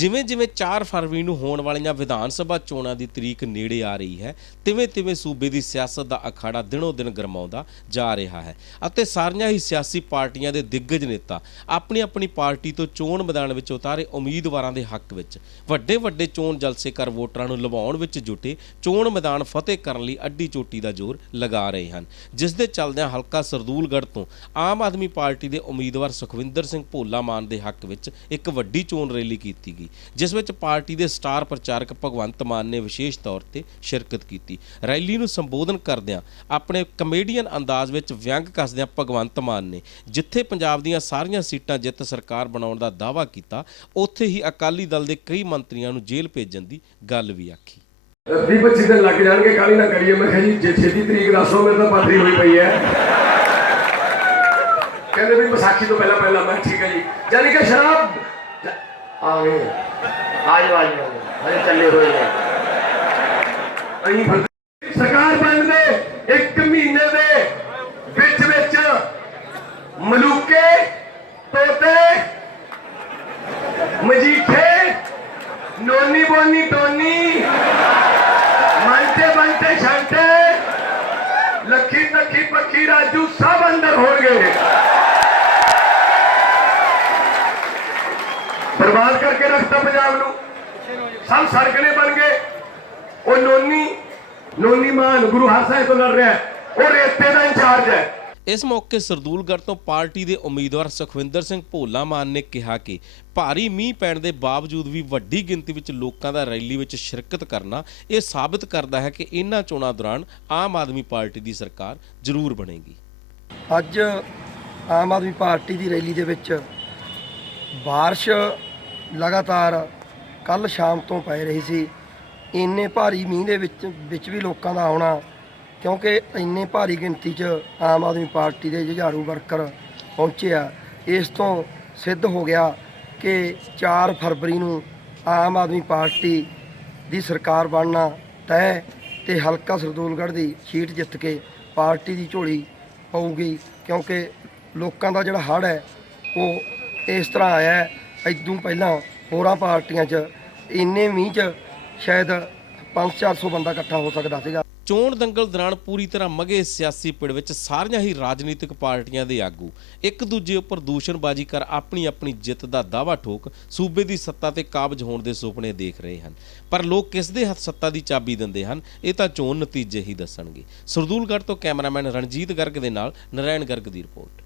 ਜਿਵੇਂ ਜਿਵੇਂ 4 ਫਰਵਰੀ ਨੂੰ ਹੋਣ ਵਾਲੀਆਂ ਵਿਧਾਨ ਸਭਾ ਚੋਣਾਂ ਦੀ ਤਰੀਕ ਨੇੜੇ ਆ ਰਹੀ ਹੈ ਤਿਵੇਂ ਤਿਵੇਂ ਸੂਬੇ ਦੀ ਸਿਆਸਤ ਦਾ ਅਖਾੜਾ ਦਿਨੋ ਦਿਨ ਗਰਮਾਉਂਦਾ ਜਾ ਰਿਹਾ ਹੈ ਅਤੇ ਸਾਰੀਆਂ ਹੀ ਸਿਆਸੀ ਪਾਰਟੀਆਂ ਦੇ ਦਿੱਗਜ ਨੇਤਾ ਆਪਣੀ ਆਪਣੀ ਪਾਰਟੀ ਤੋਂ ਚੋਣ ਮੈਦਾਨ ਵਿੱਚ ਉਤਾਰੇ ਉਮੀਦਵਾਰਾਂ ਦੇ ਹੱਕ ਵਿੱਚ। ਵੱਡੇ ਵੱਡੇ ਚੋਣ ਜਲਸੇ ਕਰ ਵੋਟਰਾਂ ਨੂੰ ਲਵਾਉਣ ਵਿੱਚ ਜੁਟੇ ਚੋਣ ਮੈਦਾਨ ਫਤਿਹ ਕਰਨ ਲਈ ਅੱਡੀ ਚੋਟੀ ਦਾ ਜ਼ੋਰ ਲਗਾ ਰਹੇ ਹਨ। ਜਿਸ ਦੇ ਚੱਲਦਿਆਂ ਹਲਕਾ ਸਰਦੂਲਗੜ੍ਹ ਤੋਂ ਆਮ ਆਦਮੀ ਪਾਰਟੀ ਦੇ ਉਮੀਦਵਾਰ ਸੁਖਵਿੰਦਰ ਸਿੰਘ ਭੋਲਾ ਮਾਨ ਦੇ ਹੱਕ ਵਿੱਚ ਇੱਕ ਵੱਡੀ ਚੋਣ ਰੈਲੀ ਕੀਤੀ ਗਈ। ਜਿਸ ਵਿੱਚ ਪਾਰਟੀ ਦੇ ਸਟਾਰ ਪ੍ਰਚਾਰਕ ਭਗਵੰਤ ਮਾਨ ਨੇ ਵਿਸ਼ੇਸ਼ ਤੌਰ ਤੇ ਸ਼ਿਰਕਤ ਕੀਤੀ। ਰੈਲੀ ਨੂੰ ਸੰਬੋਧਨ ਕਰਦਿਆਂ ਆਪਣੇ ਕਮੇਡੀਅਨ ਅੰਦਾਜ਼ ਵਿੱਚ ਵਿਅੰਗ ਕੱਸਦਿਆਂ ਭਗਵੰਤ ਮਾਨ ਨੇ ਜਿੱਥੇ ਪੰਜਾਬ ਦੀਆਂ ਸਾਰੀਆਂ ਸੀਟਾਂ ਜਿੱਤ ਸਰਕਾਰ ਬਣਾਉਣ ਦਾ ਦਾਅਵਾ ਕੀਤਾ, ਉੱਥੇ ਹੀ ਅਕਾਲੀ ਦਲ ਦੇ ਕਈ ਮੰਤਰੀਆਂ ਨੂੰ ਜੇਲ੍ਹ ਭੇਜਣ ਦੀ ਗੱਲ ਵੀ ਆਖੀ। ਵੀਹ ਪੱਚੀ ਲੱਗ ਜਾਣਗੇ ਕਾਲੀ ਨਾ ਕਰੀਏ, ਮੈਂ ਕਿਹਾ ਜੀ, ਜੇ ਛੇਤੀ ਤਰੀਕ ਦੱਸੋ ਮੇਰੇ ਤਾਂ ਪੱਥਰੀ ਹੋਈ ਪਈ ਹੈ। ਕਹਿੰਦੇ ਵੀ ਵਿਸਾਖੀ ਤੋਂ ਪਹਿਲਾਂ ਪਹਿਲਾਂ ਮੈਂ ਠੀਕ ਹੈ ਜੀ। ਯਾਨੀ ਕਿ ਸ਼ਰਾਬ ਆ ਗਏ ਆਜੋ ਆਜੋ ਹਲੇ ਚੱਲੇ ਹੋਏ ਨੇ ਅਹੀਂ ਫਿਰ ਸਰਕਾਰ ਬਣਦੇ ਇੱਕ ਮਹੀਨੇ ਦੇ ਵਿੱਚ ਵਿੱਚ ਮਲੂਕੇ ਤੋਤੇ ਮਜੀਠੇ ਨੋਨੀ ਬੋਨੀ ਟੋਨੀ ਮੰਤੇ ਬੰਤੇ ਸ਼ੰਤੇ ਲੱਖੀ ਤੱਕੀ ਪੱਖੀ ਰਾਜੂ ਸਭ ਅੰਦਰ ਹੋਣਗੇ ਪੰਜਾਬ ਨੂੰ। ਸਭ ਸਰਕਲੇ ਬਣ ਗਏ। ਉਹ ਨੋਨੀ ਨੋਨੀ ਮਾਨ ਗੁਰੂ ਹਰਸਾਹਿਬ ਤੋਂ ਲੜ ਰਿਹਾ। ਉਹ ਰੇਤੇ ਦਾ ਇੰਚਾਰਜ ਹੈ। ਇਸ ਮੌਕੇ ਸਰਦੂਲਗੜ੍ਹ ਤੋਂ ਪਾਰਟੀ ਦੇ ਉਮੀਦਵਾਰ ਸੁਖਵਿੰਦਰ ਸਿੰਘ ਭੋਲਾ ਮਾਨ ਨੇ ਕਿਹਾ ਕਿ ਭਾਰੀ ਮੀਂਹ ਪੈਣ ਦੇ ਬਾਵਜੂਦ ਵੀ ਵੱਡੀ ਗਿਣਤੀ ਵਿੱਚ ਲੋਕਾਂ ਦਾ ਰੈਲੀ ਵਿੱਚ ਸ਼ਿਰਕਤ ਕਰਨਾ ਇਹ ਸਾਬਤ ਕਰਦਾ ਹੈ ਕਿ ਇਹਨਾਂ ਚੋਣਾਂ ਦੌਰਾਨ ਆਮ ਆਦਮੀ ਪਾਰਟੀ ਦੀ ਸਰਕਾਰ ਜ਼ਰੂਰ ਬਣੇਗੀ। ਅੱਜ ਆਮ ਆਦਮੀ ਪਾਰਟੀ ਦੀ ਰੈਲੀ ਦੇ ਵਿੱਚ ਬਾਰਿਸ਼ ਲਗਾਤਾਰ ਕੱਲ ਸ਼ਾਮ ਤੋਂ ਪੈ ਰਹੀ ਸੀ। ਇੰਨੇ ਭਾਰੀ ਮੀਂਹ ਦੇ ਵਿੱਚ ਵਿੱਚ ਵੀ ਲੋਕਾਂ ਦਾ ਆਉਣਾ, ਕਿਉਂਕਿ ਇੰਨੇ ਭਾਰੀ ਗਿਣਤੀ 'ਚ ਆਮ ਆਦਮੀ ਪਾਰਟੀ ਦੇ ਜੁਝਾਰੂ ਵਰਕਰ ਪਹੁੰਚੇ ਆ ਇਸ ਤੋਂ ਸਿੱਧ ਹੋ ਗਿਆ ਕਿ 4 ਫਰਵਰੀ ਨੂੰ ਆਮ ਆਦਮੀ ਪਾਰਟੀ ਦੀ ਸਰਕਾਰ ਬਣਨਾ ਤੈਅ ਤੇ ਹਲਕਾ ਸਰਦੂਲਗੜ੍ਹ ਦੀ ਸੀਟ ਜਿੱਤ ਕੇ ਪਾਰਟੀ ਦੀ ਝੋਲੀ ਪਊਗੀ, ਕਿਉਂਕਿ ਲੋਕਾਂ ਦਾ ਜਿਹੜਾ ਹੜ ਹੈ, ਉਹ ਇਸ ਤਰ੍ਹਾਂ ਆਇਆ ਇਦੋਂ ਪਹਿਲਾਂ ਹੋਰਾਂ ਪਾਰਟੀਆਂ 'ਚ, ਇੰਨੇ ਮੀਂਹ 'ਚ ਸ਼ਾਇਦ 5-400 ਬੰਦਾ ਇਕੱਠਾ ਹੋ ਸਕਦਾ ਸੀਗਾ। ਚੋਣ ਦੰਗਲ ਦੌਰਾਨ ਪੂਰੀ ਤਰ੍ਹਾਂ ਮਗੇ ਸਿਆਸੀ ਪਿੜ ਵਿੱਚ ਸਾਰੀਆਂ ਹੀ ਰਾਜਨੀਤਿਕ ਪਾਰਟੀਆਂ ਦੇ ਆਗੂ। ਇੱਕ ਦੂਜੇ ਉੱਪਰ ਦੂਸ਼ਣਬਾਜ਼ੀ ਕਰ ਆਪਣੀ ਆਪਣੀ ਜਿੱਤ ਦਾ ਦਾਵਾ ਠੋਕ ਸੂਬੇ ਦੀ ਸੱਤਾ ਤੇ ਕਾਬਜ ਹੋਣ ਦੇ ਸੁਪਨੇ ਦੇਖ ਰਹੇ ਹਨ। ਪਰ ਲੋਕ ਕਿਸ ਦੇ ਹੱਥ ਸੱਤਾ ਦੀ ਚਾਬੀ ਦਿੰਦੇ ਹਨ, ਇਹ ਤਾਂ ਚੋਣ ਨਤੀਜੇ ਹੀ ਦੱਸਣਗੇ। ਸਰਦੂਲਗੜ੍ਹ ਤੋਂ ਕੈਮਰਾਮੈਨ ਰਣਜੀਤ ਗਰਗ ਦੇ ਨਾਲ ਨਰੈਣ ਗਰਗ ਦੀ ਰਿਪੋਰਟ।